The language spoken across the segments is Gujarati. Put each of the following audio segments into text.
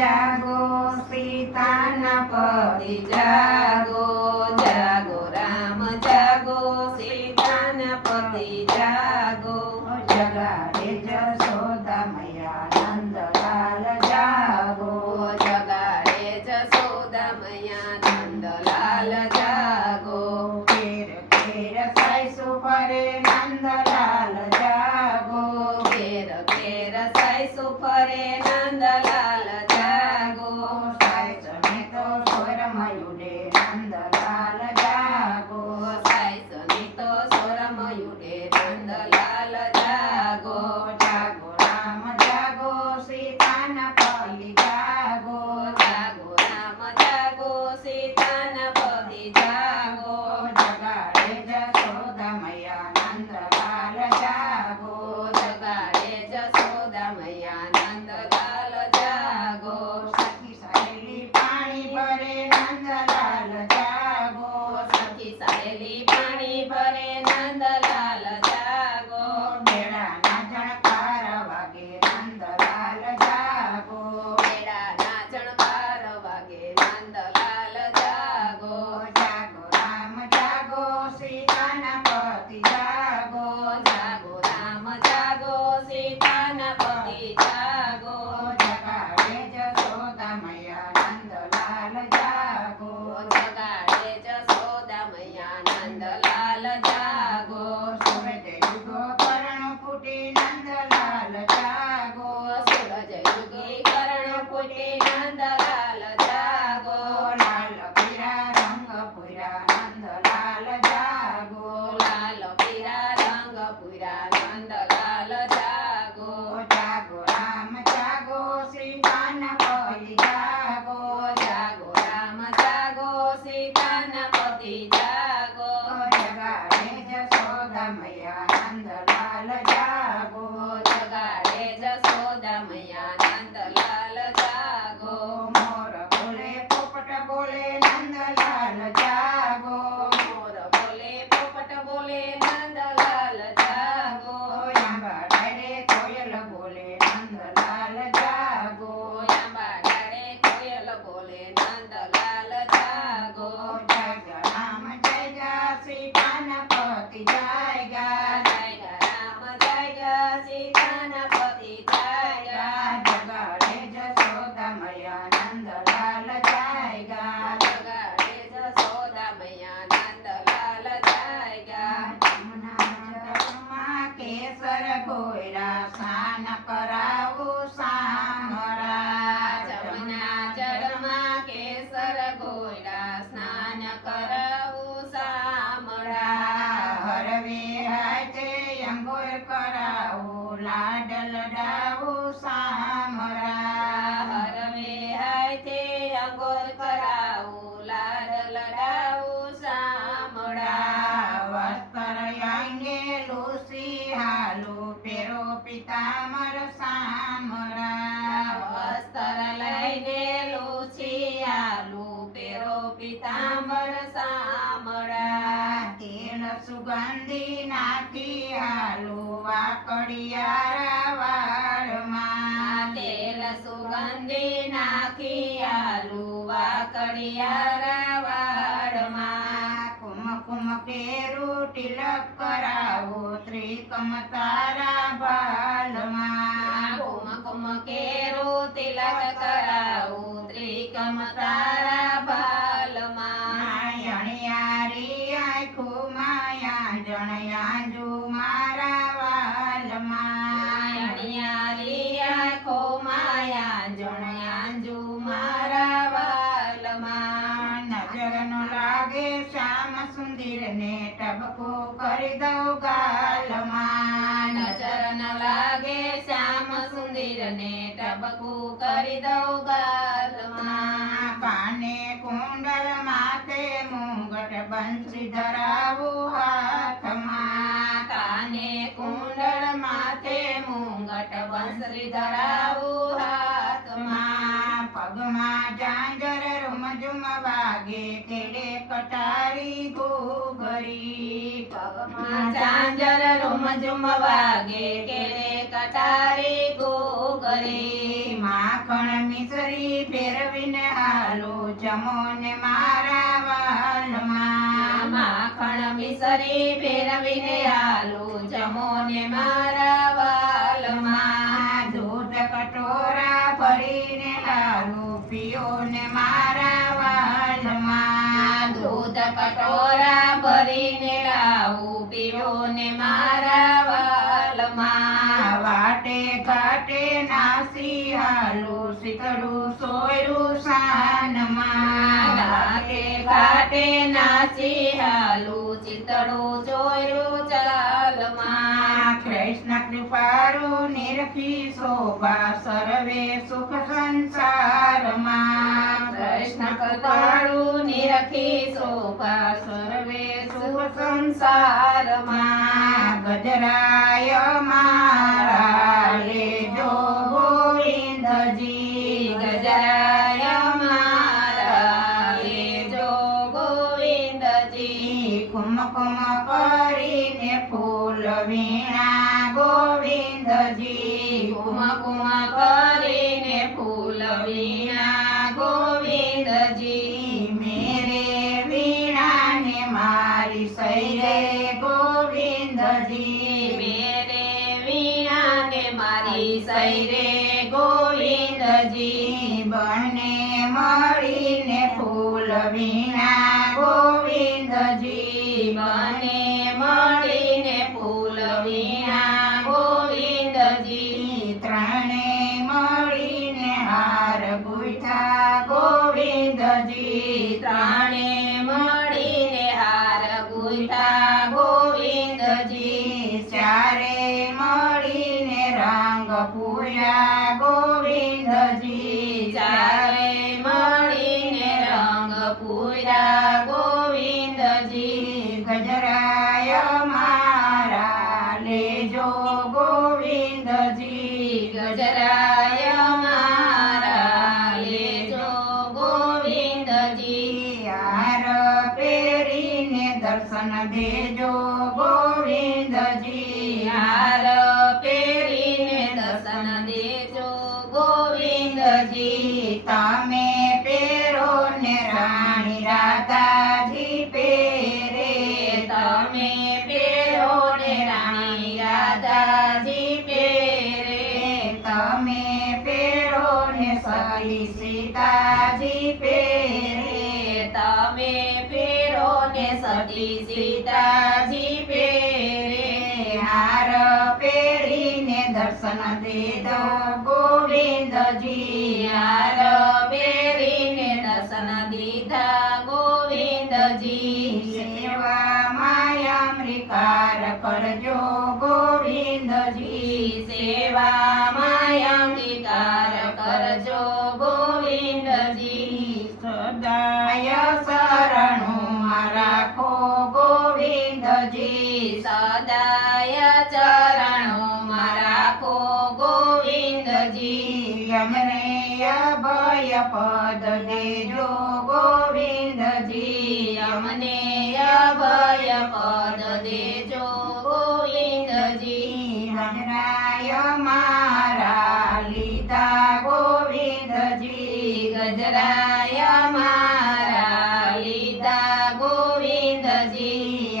જાગો સીતાના પતિ જાગો જાગો રામ જાગો સીતાના પતિ જાગો જગાડે જશોદા મૈયા નંદલાલ જાગો જગાડે જશોદા મૈયા નંદલાલ જાગો ઘેર ઘેર સાઈસુ ફરે નંદલાલ જાગો ઘેર ઘેર સાઈસુ ફરે નંદલાલ જાગો સાઈસને તો સ્વરમયુડે નંદલાલ જાગો સાઈસને તો સ્વરમયુડે નંદલાલ જાગો જાગો રામ જાગો સીતાના પતિ જાગો જાગો રામ જાગો સીતાના પતિ જાગો જગાડે જશોદા મૈયા નંદલાલ જાગો જગાડે જશોદા મૈયા નંદલાલ જાગો સખી સહેલી પાણી ભરે નંદલાલ જાગો સખી સહેલી પાણી ભરે નંદલાલ જાગો બેડાના જણકાર વાગે નંદલાલ જાગો બેડાના જણકાર વાગે નંદલાલ જાગો જાગો રામ જાગો સીતાના પતિ જાગો જાગો રામ જાગો સીતાના પતિ જાગો જગાડે જશોદા મૈયા નંદલાલ જાગો જગાડે જશોદા મૈયા નંદલાલ જાગો સૂરજ યુગો કરણ ફૂટી નંદલાલ જાગો સૂરજ યુગી કરણ ફૂટી નંદલાલ જાગો લાલ પીરા રંગ પૂરા નંદલાલ જાગો લાલ પીરા રંગ પૂરા નંદલાલ જાગો જાગો રામ જાગો સીતાના પતિ જાગો જાગો રામ જાગો સીતાના પતિ જાગો જગાડે જશોદા મૈયા નંદલાલ જાગો જગાડે જશોદા મૈયા નંદલાલ જાગો મોર બોલે પોપટ બોલે નંદલાલ જાગો મોર બોલે પોપટ બોલે નંદલાલ જાગો આંબા ડાળે કોયલ બોલે નંદલાલ જાગો આંબા ડાળે કોયલ બોલે નંદલાલ જાગો જય રામ જય સીતાના પતિ જાયગા જય રામ જય સીતાના પતિ જાયગા જગાડે જશોદા મૈયા નંદલાલ જાયગા જગાડે જશોદા મૈયા નંદલાલ જાયગા જમના જળમાં કેસર ગોયરા સ્નાન કરાવું સામરા જમના જળમાં કેસર ગોયરા સ્નાન કરાવું સામરા હરવે હાથે અંગોર કરાવું લાડ લડાવું સામરા હરવે હાથે અંગોર કરાવું લાડ લડાવું સામરા વસ્ત્ર અંગે લૂસી હાલું પેરો પિતામર સામરા વસ્ત્ર લઈને લૂછી આલું પેરો પિતાંબર સામળા તેલ સુગંધી નાખી આલું વાકડિયારા વાળમાં તેલ સુગંધી નાખી આલું વાકડિયારા વાળમાં કુમકુમ પેરું તિલક કરાવું ત્રિકમ તારા બાલમાં કુમકુમ કેરું તિલક કરાવું ત્રિકમ તારા બાલમાં યણિયારી આખું માયા જણયાજુ મારા વાલમાં યણિયારી આખું માયા જણયાજુ મારા વાલમાં નજર નો લાગે શ્યામ સુંદર ને ટબકો કરી દઉં ગાલમાં નજર ન લાગે શ્યામ સુંદર ને ટબકું કરી દઉં ગાલમાં કાને કુંડળ માથે મુંગટ બંસરી ધરાવું હાથમાં કાને કુંડળ માથે મુંગટ બંસરી ધરાવું હાથમાં પગમાં ઝાંઝર રૂમઝુમ વાગે કેડે કટારી ઘૂઘરી પગમાં ઝાંઝર રૂમઝુમ વાગે કેડે કટારે ઘોઘરે. માખણ મિસરી ફેરવીને હાલો જમો ને મારા વાલમાં. માખણ મિસરી ફેરવીને હાલો જમો ને મારા વાલમાં. દૂધ કટોરા ભરીને લાવું પીઓ ને મારા વાલમાં. દૂધ કટોરા ભરીને લાવું પીવો ને મારા વાલમાં. વાટે ઘાટે નાસી હાલું શીતળું સોયરું સાનમાં. ઘાટે ઘાટે નાચી હાલું ચિતડું ચોર્યું ચાલમાં. કૃષ્ણ કૃપાળુ નિરખી શોભા સર્વે સુખ સંસારમાં. કૃષ્ણ કૃપાળુ નિરખી શોભા સર્વે સુખ સંસારમાં. ગજરાય મારા લેજો ગોવિંદજી. ગજરાય મારા લેજો ગોવિંદજી. કુમકુમ કરીને ફૂલ વીણા ગોવિંદજી. કુમ કરીને ફૂલ વીણા ગોવિંદજી. મેરે વીણાને મારી સૈરે ગોવિંદજી. મેરે વીણાને મારી સૈરે ગોવિંદજી. બને મળીને ફૂલ વીણા ગોવિંદજી. બને મળીને ફૂલ વીણા ગોવિંદજી. ત્રણે મળીને હાર ગુંથા ગોવિંદજી. ત્રણે મળીને હાર ગુંથા ગોવિંદજી. ચારે મળીને રંગ પૂર્યા ગોવિંદજી. ચારે મળીને રંગ પૂર્યા ગોવિંદજી. ગજરાય મારા લેજો ગોવિંદજી. ગજરાય મારા લેજો ગોવિંદજી. હાર પહેરીને દર્શન દેજો ગોવિંદજી. હાર પહેરીને દર્શન દેજો ગોવિંદજી. તમે પહેરો ને રાણી રાધાજી પહેરે. તમે પહેરો ને રાણી રાધાજી પહેરે. તમે પહેરો ને સતી સીતાજી પહેરે. તમે પહેરો ને સતી સીતાજી પહેરે. હાર પહેરીને દર્શન દેજો ગોવિંદજી. હાર પહેરીને દર્શન દીધા ગોવિંદજી. સેવામાં અમૃકાર કરજો ગોવિંદજી. સેવામાં અંગીકાર કરજો ગોવિંદજી. સદાય શરણુમાં રાખો ગોવિંદજી. સદાય ચરણોમાં રાખો ગોવિંદજી. અમને અભય પદ દેજો ગોવિંદજી. અમને અભય પદ દેજો ગોવિંદજી. ગજરાય મારા લીધા ગોવિંદજી. ગજરાય મારા લીધા ગોવિંદજી.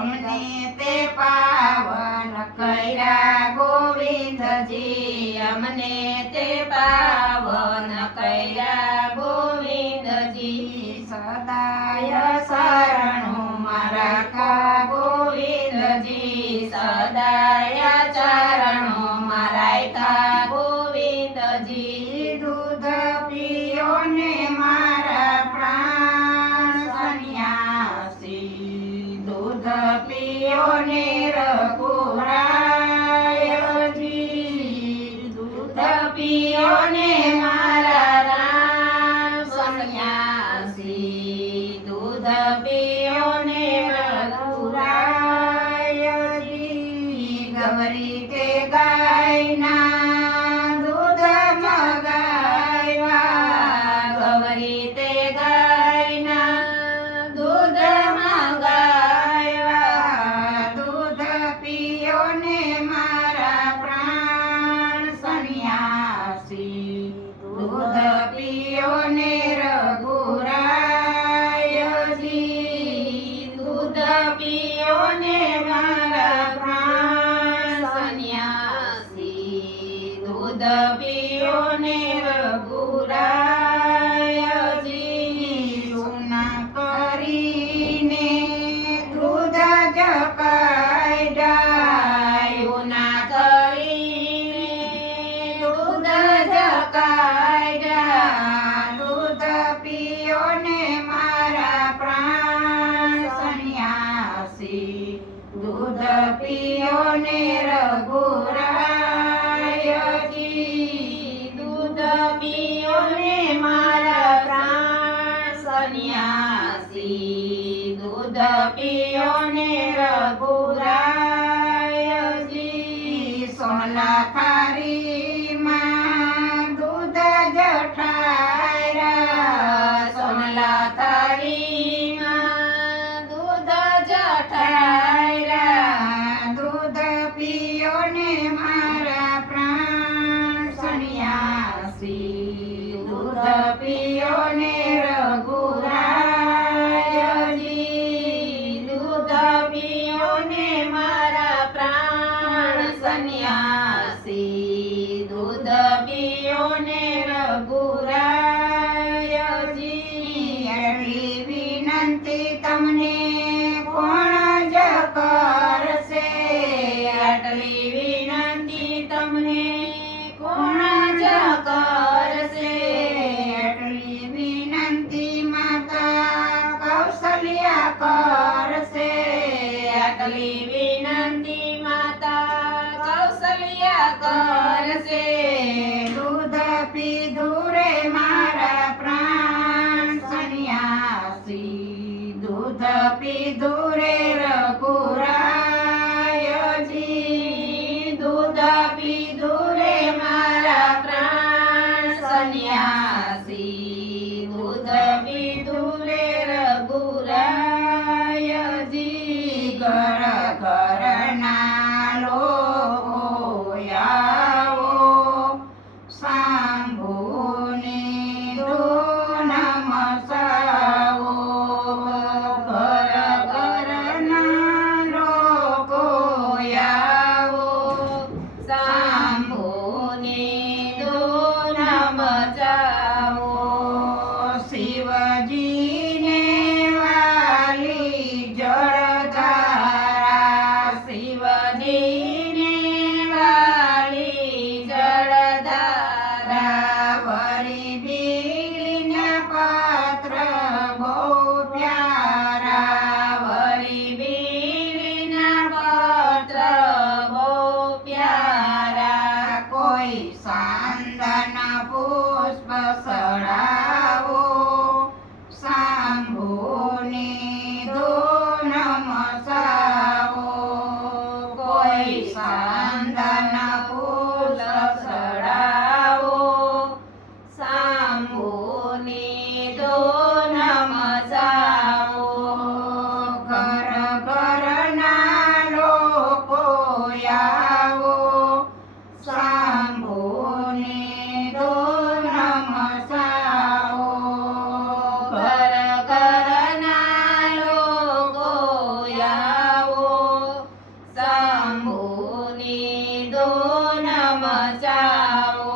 અમને તે પાવન કર્યા ગોવિંદજી. અમને તે પાવન કર્યા ગોવિંદજી. સદાય શરણુમાં રાખા ગોવિંદજી. સદાય ચરણોમાં રાખ્યા ગોવિંદજી. દૂધ પીઓ ને મારા પ્રાણ સન્યાસી. દૂધ પીઓ ને રઘુરાયજી. દૂધ પીઓ ને મારા રામ સંન્યાસી. દૂધ પીઓ ને રઘુરાયજી. ગવરી તે ગાયના દૂધ મગાવ્યા. ગવરી તે ગાયના દૂધ મંગાવ્યા. પીઓને રઘુરાયજી સોલા થાળીમાં દૂધ જઠાયરા સોનલા થાળીમાં દૂધ જઠાયરા દૂધ પીઓ ને મારા પ્રાણ સન્યાસી દૂધ પીઓ ને રઘુરાયજી દૂધ પીઓ ને મારા પ્રાણ સન્યાસી દૂધ પીઓ ને રઘુરાયજી એટલી વિનંતી તમને કોણ જ કરશે આટલી વિનંતી તમને કોણ જ કરશે એટલી વિનંતી માતા કૌશલ્યા કરશે આટલી વિનંતી માતા કૌશલ્યા કરશે દૂધ પીધું રે મારા પ્રાણ સન્યાસી દૂધ પીધું રે રઘુરાયજી દૂધ પીધું રે મારા પ્રાણ સન્યાસી દૂધ પીધું રે રઘુરાયજી ઘર ઘરના લોકો આવો સાંભળોની ધૂન મસાવો ઘર ઘરના લોકો આવો સાંભોની દોન મચાવો શિવજીને વાલી જળધારા શિવજીને વાલી જળધારા વરી બીલીના પાત્ર બહુ પ્યારા વરી બીલીના પત્ર બહુ પ્યારા કોઈ સાંદન પુષ્પ સડાવો સાંભોની ધૂન મસાવો કોઈ સાંદન પુષ્પ સડાવો સાંભોની દોન મચાવો ઘર ઘરના લોકો આવો સાંભોની ધૂન મસાવો ઘર ઘરના લોકો આવો સાંભોની દોન મચાવો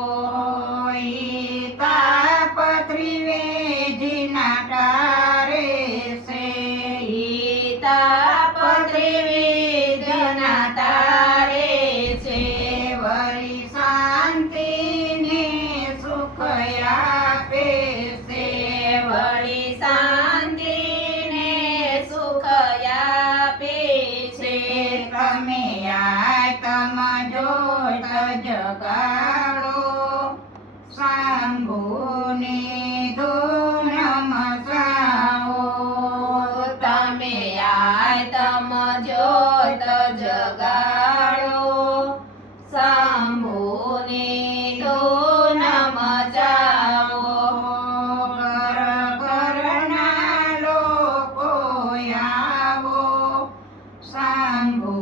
તાપત્રી વેજીના ટારે છે તાપત્રી વિદ્યના તારે છે વરી શાંતિને સુખ આપે છે વળી શાંતિને સુખ આપે છે તમે આતમ જોત જગાડો સાંભોની ધૂન મસાવો તમે આતમ જોત જગાડો સાંભોની દોન મચાવો ઘર ઘરના લોકો આવો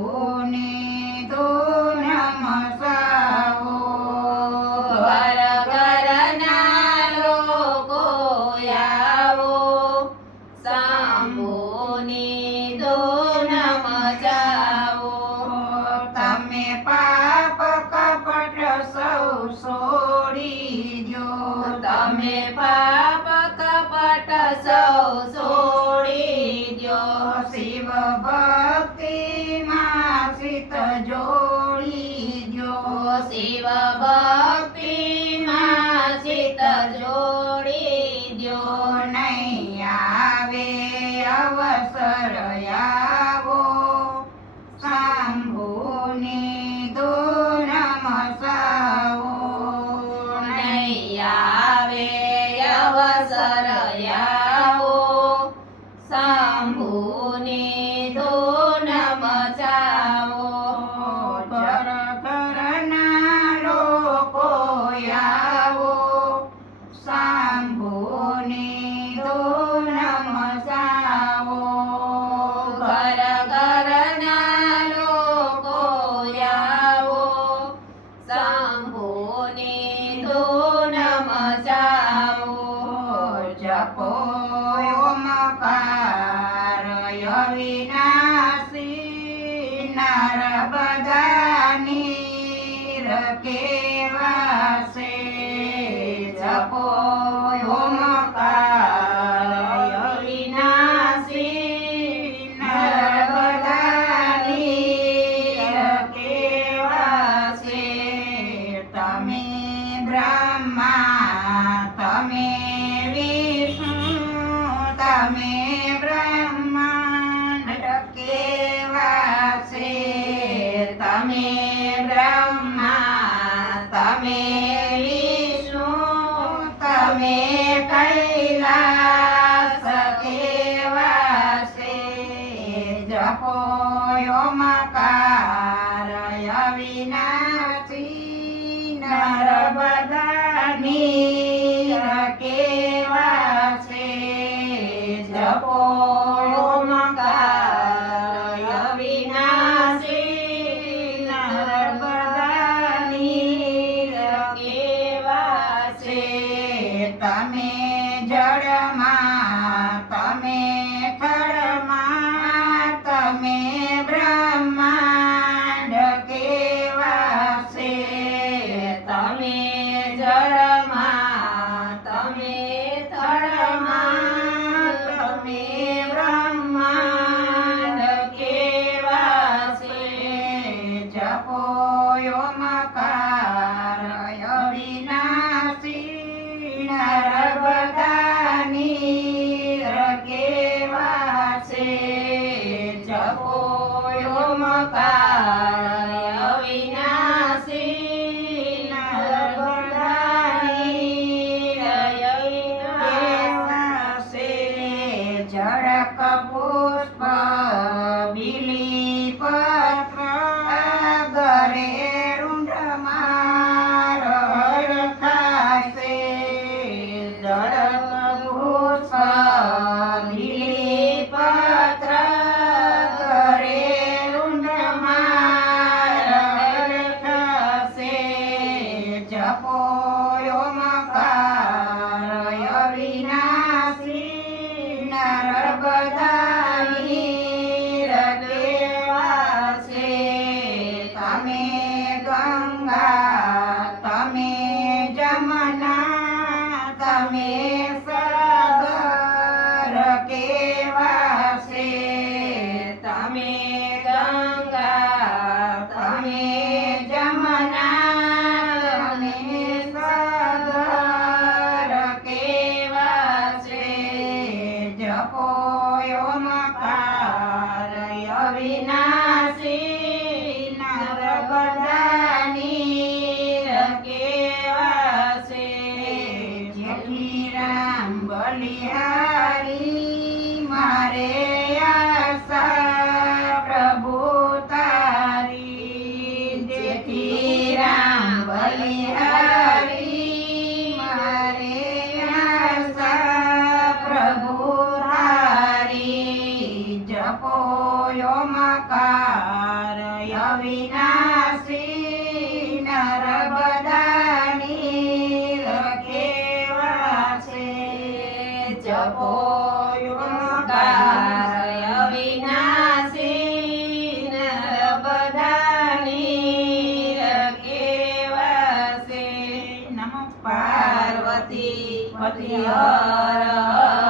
સાંભોની ધૂન મસાવો ઘર ઘરના લોકો આવો સાંભોની દોન મચાવો તમે પાપ કપટ સૌ છોડી દો તમે પાપ કપટ સૌ છોડી દ્યો શિવ ભક્તિ માં ચિત જોડી દો શિવ ભક્તિ માં ચિત જોડી દ્યો નહીં આવે અવસર આવો સાંભોની ધૂન મસાવો નહીં આવે અવસર આવો સાંભોની કેવા છે જપો ઓમકાર અવિનાશી નર્મદાની કેવા છે તમે બ્રહ્મા તમે વિષ્ણુ તમે બ્રહ્માંડ કેવા છે તમે બ્રહ્મા તમે વિષ્ણુ તમે કૈલાસ કેવા છે જપો ઓમકાર અવિનાશી નર્મદાની કેવા છે જપો ઓમકાર અવિનાશી નર્મદાની કેવા છે તમે જળમાં તમે થળમાં તમે બ્રહ્માંડ કેવા છે તમે જળમાં તમે થળમાં તમે બ્રહ્માંડ કેવા છે જપો ઓમકાર અવિનાશી નર્મદાની કેવા છે જપો ઓમકાર અવિનાશી નર્મદાની કેવા છે જળક પુષ્પ બીલી પત્ર ગરે રૂંઢમાં રળખાશે જળક પુષ્પ બીલી પત્ર ગરે રૂંઢમાં રળખાશે જપો ઓમકાર અવિનાશી નર્મદાની કેવા છે તમે ગંગા તમે જમના તમે સાગર કેવા છે તમે ગંગા તમે જમના તમે સાગર કેવા છે જપો ઓમકાર અવિનાશી નર્મદાની કેવા છે જેથી રામ બલિહારી મારે આશા પ્રભુ તારી જેથી રામ બલિહારી મારે આશા પ્રભુ તારી જપો ઓમકાર અવિનાશી નર્મદાની કેવા છે જપો ઓમકાર અવિનાશી નર્મદાની કેવા છે નમઃ પાર્વતી પતિ હર